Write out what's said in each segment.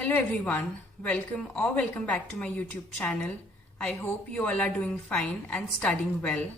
Hello everyone, welcome back to my YouTube channel. I hope you all are doing fine and studying well.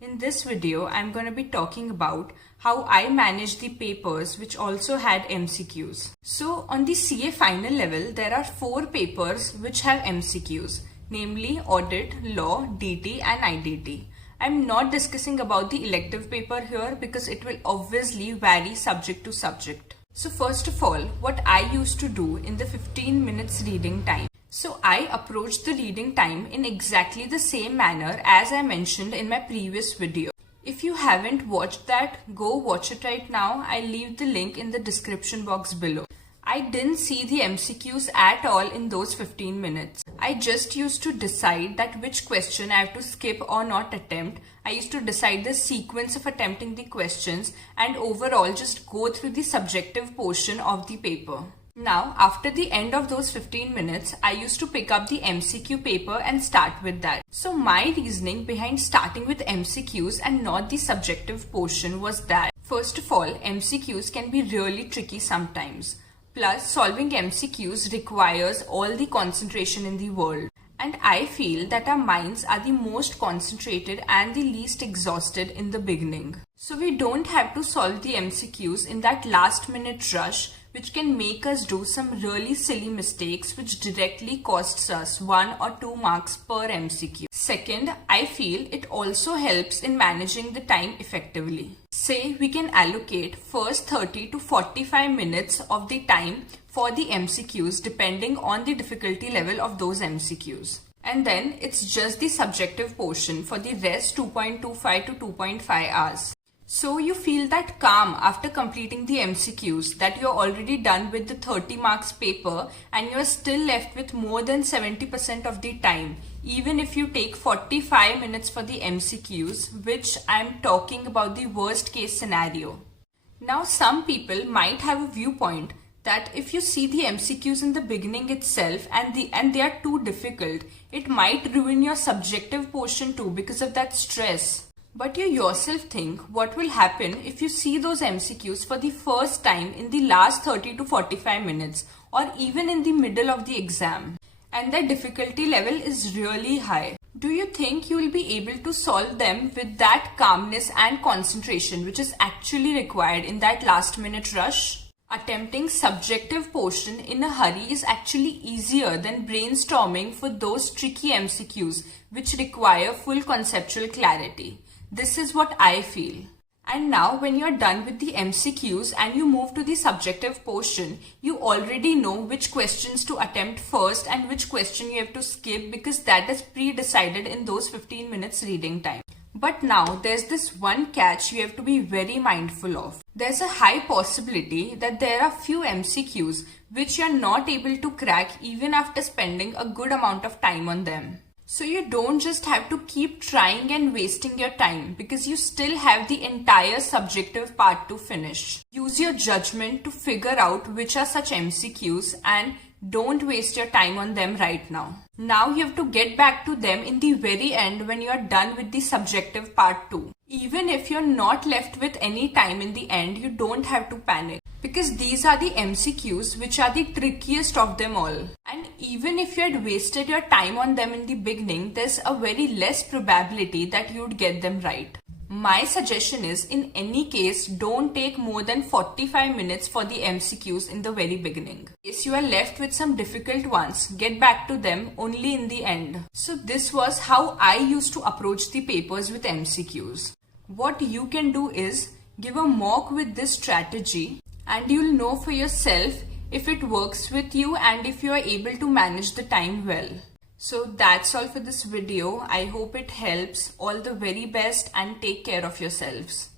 In this video, I'm going to be talking about how I manage the papers which also had MCQs. So on the CA final level, there are 4 papers which have MCQs, namely Audit, Law, DT and IDT. I'm not discussing about the elective paper here because it will obviously vary subject to subject. So first of all, what I used to do in the 15 minutes reading time. So I approached the reading time in exactly the same manner as I mentioned in my previous video. If you haven't watched that, go watch it right now. I'll leave the link in the description box below. I didn't see the MCQs at all in those 15 minutes. I just used to decide that which question I have to skip or not attempt. I used to decide the sequence of attempting the questions and overall just go through the subjective portion of the paper. Now, after the end of those 15 minutes, I used to pick up the MCQ paper and start with that. So my reasoning behind starting with MCQs and not the subjective portion was that, first of all, MCQs can be really tricky sometimes. Plus, solving MCQs requires all the concentration in the world. And I feel that our minds are the most concentrated and the least exhausted in the beginning. So we don't have to solve the MCQs in that last minute rush, which can make us do some really silly mistakes which directly costs us 1 or 2 marks per MCQ. Second, I feel it also helps in managing the time effectively. Say we can allocate first 30 to 45 minutes of the time for the MCQs depending on the difficulty level of those MCQs. And then it's just the subjective portion for the rest 2.25 to 2.5 hours. So you feel that calm after completing the MCQs that you're already done with the 30 marks paper and you're still left with more than 70% of the time, even if you take 45 minutes for the MCQs, which I'm talking about the worst case scenario. Now some people might have a viewpoint that if you see the MCQs in the beginning itself and they are too difficult, it might ruin your subjective portion too because of that stress. But you yourself think what will happen if you see those MCQs for the first time in the last 30 to 45 minutes or even in the middle of the exam and their difficulty level is really high. Do you think you will be able to solve them with that calmness and concentration which is actually required in that last minute rush? Attempting subjective portion in a hurry is actually easier than brainstorming for those tricky MCQs which require full conceptual clarity. This is what I feel. And now when you're done with the MCQs and you move to the subjective portion, you already know which questions to attempt first and which question you have to skip because that is pre-decided in those 15 minutes reading time. But now there's this one catch you have to be very mindful of. There's a high possibility that there are few MCQs which you're not able to crack even after spending a good amount of time on them. So you don't just have to keep trying and wasting your time because you still have the entire subjective part to finish. Use your judgment to figure out which are such MCQs and don't waste your time on them right now. Now you have to get back to them in the very end when you are done with the subjective part too. Even if you're not left with any time in the end, you don't have to panic because these are the MCQs which are the trickiest of them all. And even if you had wasted your time on them in the beginning, there's a very less probability that you'd get them right. My suggestion is, in any case, don't take more than 45 minutes for the MCQs in the very beginning. In case you are left with some difficult ones, get back to them only in the end. So this was how I used to approach the papers with MCQs. What you can do is give a mock with this strategy and you'll know for yourself if it works with you and if you are able to manage the time well. So that's all for this video. I hope it helps. All the very best and take care of yourselves.